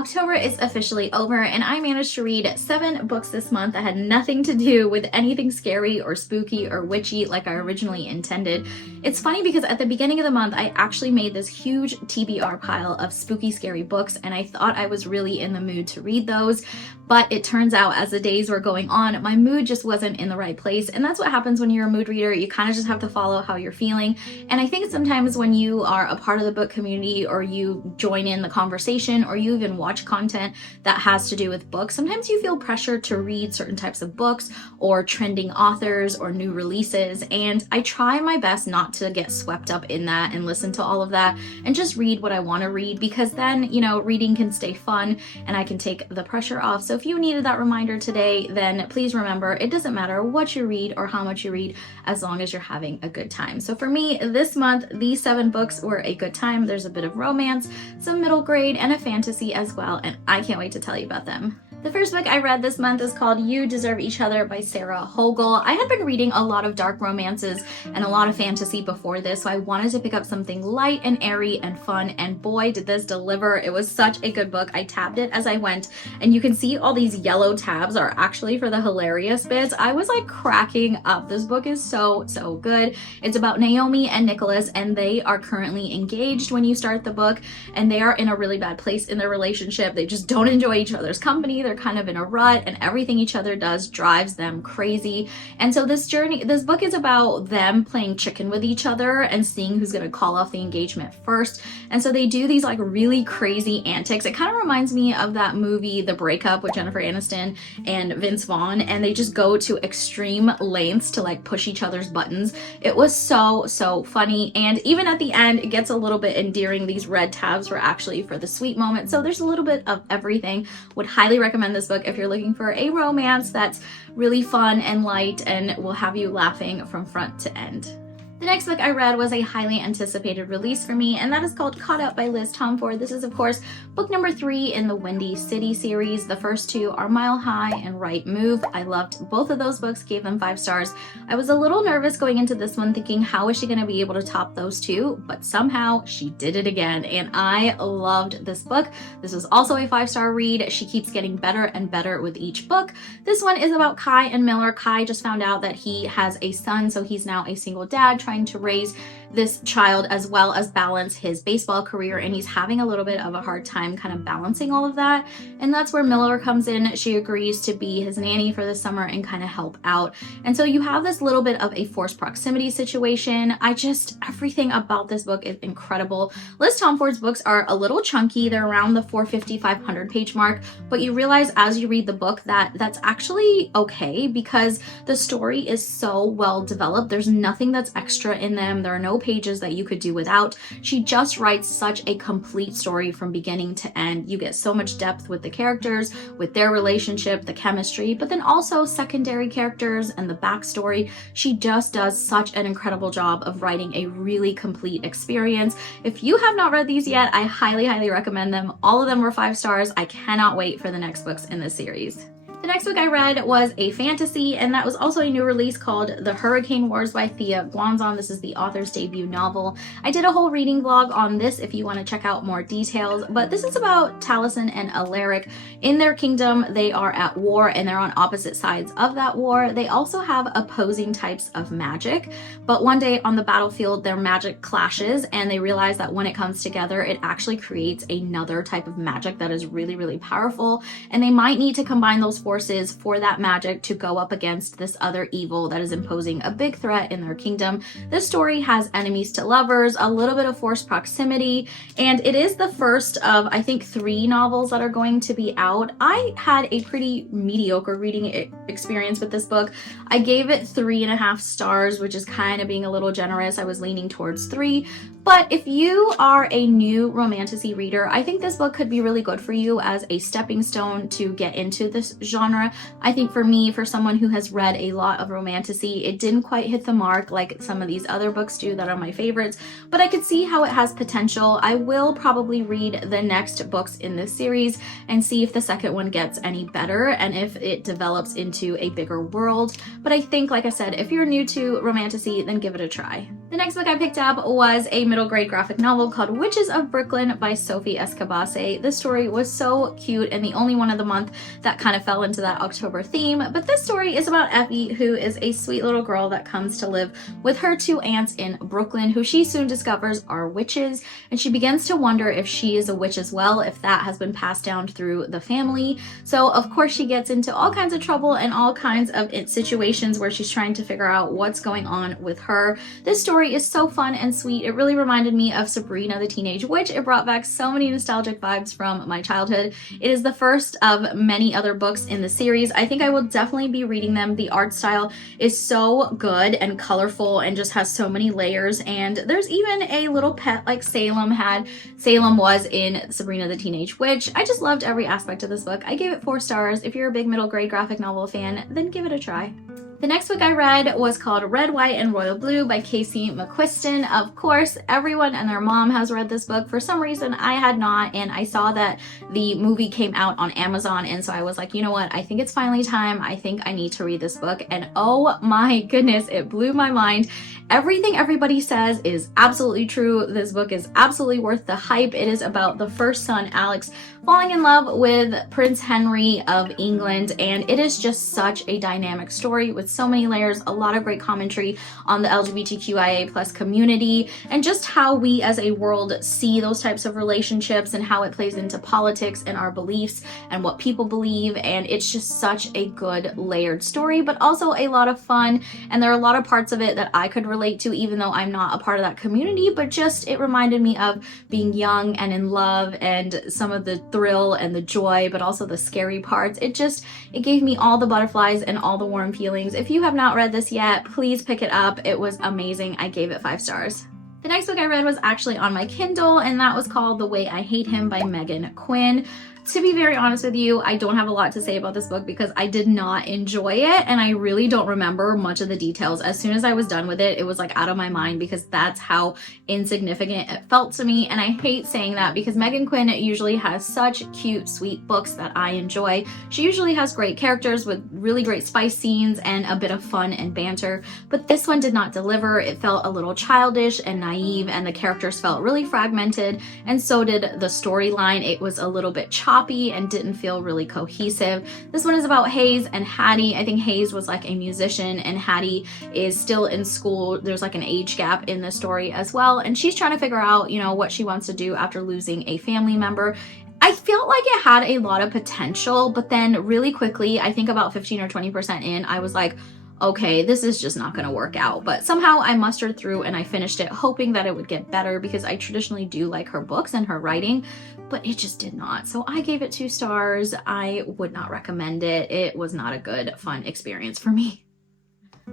October is officially over and I managed to read 7 books this month that had nothing to do with anything scary or spooky or witchy like I originally intended. It's funny because at the beginning of the month, I actually made this huge TBR pile of spooky, scary books and I thought I was really in the mood to read those. But it turns out as the days were going on, my mood just wasn't in the right place. And that's what happens when you're a mood reader. You kind of just have to follow how you're feeling. And I think sometimes when you are a part of the book community or you join in the conversation or you even watch content that has to do with books, sometimes you feel pressure to read certain types of books or trending authors or new releases. And I try my best not to get swept up in that and listen to all of that and just read what I want to read, because then, reading can stay fun and I can take the pressure off. So if you needed that reminder today, then please remember it doesn't matter what you read or how much you read as long as you're having a good time. So for me this month, these 7 books were a good time. There's a bit of romance, some middle grade, and a fantasy as well, and I can't wait to tell you about them. The first book I read this month is called You Deserve Each Other by Sarah Hogle. I had been reading a lot of dark romances and a lot of fantasy before this, so I wanted to pick up something light and airy and fun, and boy did this deliver. It was such a good book. I tabbed it as I went, and you can see all these yellow tabs are actually for the hilarious bits. I was like cracking up. This book is so good. It's about Naomi and Nicholas, and they are currently engaged when you start the book, and they are in a really bad place in their relationship. They just don't enjoy each other's company. They're kind of in a rut, and everything each other does drives them crazy. And so this book is about them playing chicken with each other and seeing who's going to call off the engagement first. And so they do these like really crazy antics. It kind of reminds me of that movie The Breakup with Jennifer Aniston and Vince Vaughn, and they just go to extreme lengths to like push each other's buttons. It was so funny, and even at the end it gets a little bit endearing. These red tabs were actually for the sweet moment, so there's a little bit of everything. Would highly recommend this book if you're looking for a romance that's really fun and light and will have you laughing from front to end. The next book I read was a highly anticipated release for me, and that is called Caught Up by Liz Tomforde. This is, of course, book number 3 in the Windy City series. The first 2 are Mile High and Right Move. I loved both of those books, gave them 5 stars. I was a little nervous going into this one, thinking, how is she going to be able to top those 2? But somehow she did it again, and I loved this book. This was also a 5-star read. She keeps getting better and better with each book. This one is about Kai and Miller. Kai just found out that he has a son, so he's now a single dad trying to raise this child as well as balance his baseball career, and he's having a little bit of a hard time kind of balancing all of that. And that's where Miller comes in. She agrees to be his nanny for the summer and kind of help out. And so you have this little bit of a forced proximity situation. Everything about this book is incredible. Liz Tomforde's books are a little chunky. They're around the 450-500 page mark, but you realize as you read the book that that's actually okay, because the story is so well developed. There's nothing that's extra in them. There are no pages that you could do without. She just writes such a complete story from beginning to end. You get so much depth with the characters, with their relationship, the chemistry, but then also secondary characters and the backstory. She just does such an incredible job of writing a really complete experience. If you have not read these yet, I highly recommend them. All of them were 5 stars. I cannot wait for the next books in this series. The next book I read was a fantasy, and that was also a new release called The Hurricane Wars by Thea Guanzon. This is the author's debut novel. I did a whole reading vlog on this if you want to check out more details, but this is about Taliesin and Alaric. In their kingdom, they are at war and they're on opposite sides of that war. They also have opposing types of magic, but one day on the battlefield, their magic clashes and they realize that when it comes together, it actually creates another type of magic that is really powerful, and they might need to combine those forces for that magic to go up against this other evil that is imposing a big threat in their kingdom. This story has enemies to lovers, a little bit of forced proximity, and it is the first of, I think, 3 novels that are going to be out. I had a pretty mediocre reading experience with this book. I gave it 3.5 stars, which is kind of being a little generous. I was leaning towards 3. But if you are a new romantasy reader, I think this book could be really good for you as a stepping stone to get into this genre genre. I think for me, for someone who has read a lot of romantasy, it didn't quite hit the mark like some of these other books do that are my favorites, but I could see how it has potential. I will probably read the next books in this series and see if the second one gets any better and if it develops into a bigger world. But I think, like I said, if you're new to romantasy, then give it a try. The next book I picked up was a middle grade graphic novel called Witches of Brooklyn by Sophie Escobasse. This story was so cute and the only one of the month that kind of fell into that October theme. But this story is about Effie, who is a sweet little girl that comes to live with her two aunts in Brooklyn, who she soon discovers are witches. And she begins to wonder if she is a witch as well, if that has been passed down through the family. So of course she gets into all kinds of trouble and all kinds of situations where she's trying to figure out what's going on with her. This story is so fun and sweet. It really reminded me of Sabrina the Teenage Witch. It brought back so many nostalgic vibes from my childhood. It is the first of many other books in the series. I think I will definitely be reading them. The art style is so good and colorful and just has so many layers, and there's even a little pet like Salem was in Sabrina the Teenage Witch. I just loved every aspect of this book. I gave it 4 stars. If you're a big middle grade graphic novel fan, then give it a try. The next book I read was called Red, White, and Royal Blue by Casey McQuiston. Of course, everyone and their mom has read this book. For some reason, I had not, and I saw that the movie came out on Amazon, and so I was like, you know what? I think it's finally time. I think I need to read this book, and oh my goodness, it blew my mind. Everything everybody says is absolutely true. This book is absolutely worth the hype. It is about the first son, Alex, falling in love with Prince Henry of England, and it is just such a dynamic story with so many layers, a lot of great commentary on the LGBTQIA+ community, and just how we as a world see those types of relationships and how it plays into politics and our beliefs and what people believe. And it's just such a good layered story, but also a lot of fun. And there are a lot of parts of it that I could relate to, even though I'm not a part of that community, but just it reminded me of being young and in love and some of the thrill and the joy, but also the scary parts. It gave me all the butterflies and all the warm feelings. If you have not read this yet, please pick it up. It was amazing. I gave it 5 stars. The next book I read was actually on my Kindle, and that was called The Way I Hate Him by Megan Quinn. To be very honest with you, I don't have a lot to say about this book because I did not enjoy it, and I really don't remember much of the details. As soon as I was done with it, it was like out of my mind because that's how insignificant it felt to me. And I hate saying that because Megan Quinn usually has such cute, sweet books that I enjoy. She usually has great characters with really great spice scenes and a bit of fun and banter, but this one did not deliver. It felt a little childish and naive, and the characters felt really fragmented, and so did the storyline. It was a little bit choppy and didn't feel really cohesive. This one is about Hayes and Hattie. I think Hayes was like a musician and Hattie is still in school. There's like an age gap in the story as well, and she's trying to figure out, what she wants to do after losing a family member. I felt like it had a lot of potential, but then really quickly, I think about 15 or 20% in, I was like, okay, this is just not going to work out. But somehow I mustered through and I finished it hoping that it would get better because I traditionally do like her books and her writing, but it just did not. So I gave it 2 stars. I would not recommend it. It was not a good, fun experience for me.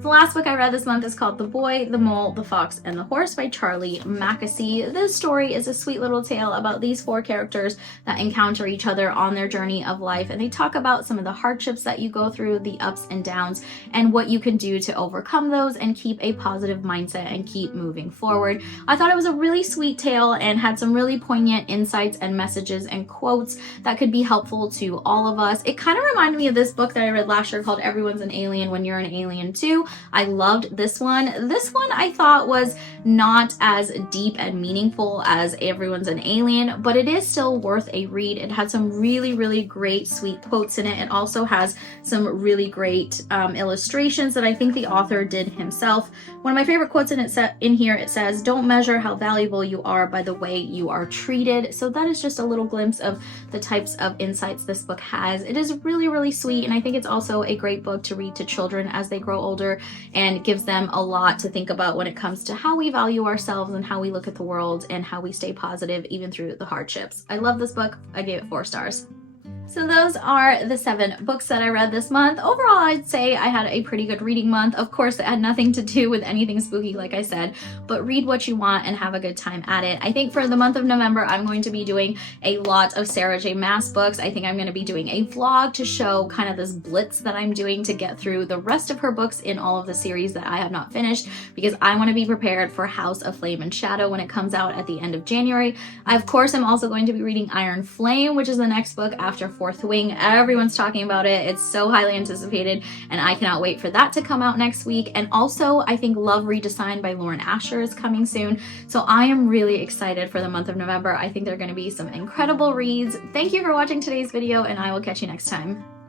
The last book I read this month is called The Boy, the Mole, the Fox, and the Horse by Charlie Mackesy. This story is a sweet little tale about these 4 characters that encounter each other on their journey of life, and they talk about some of the hardships that you go through, the ups and downs, and what you can do to overcome those and keep a positive mindset and keep moving forward. I thought it was a really sweet tale and had some really poignant insights and messages and quotes that could be helpful to all of us. It kind of reminded me of this book that I read last year called Everyone's an Alien When You're an Alien Too. I loved this one. This one I thought was not as deep and meaningful as Everyone's an Alien, but it is still worth a read. It had some really, really great sweet quotes in it. It also has some really great illustrations that I think the author did himself. One of my favorite quotes in here, it says, "Don't measure how valuable you are by the way you are treated." So that is just a little glimpse of the types of insights this book has. It is really, really sweet, and I think it's also a great book to read to children as they grow older, and gives them a lot to think about when it comes to how we value ourselves and how we look at the world and how we stay positive even through the hardships. I love this book. I gave it 4 stars. So those are the 7 books that I read this month. Overall, I'd say I had a pretty good reading month. Of course, it had nothing to do with anything spooky, like I said, but read what you want and have a good time at it. I think for the month of November, I'm going to be doing a lot of Sarah J. Maas books. I think I'm going to be doing a vlog to show kind of this blitz that I'm doing to get through the rest of her books in all of the series that I have not finished, because I want to be prepared for House of Flame and Shadow when it comes out at the end of January. I, of course, am also going to be reading Iron Flame, which is the next book after Fourth Wing. Everyone's talking about it. It's so highly anticipated, and I cannot wait for that to come out next week. And also, I think Love Redesigned by Lauren Asher is coming soon. So I am really excited for the month of November. I think there are going to be some incredible reads. Thank you for watching today's video, and I will catch you next time.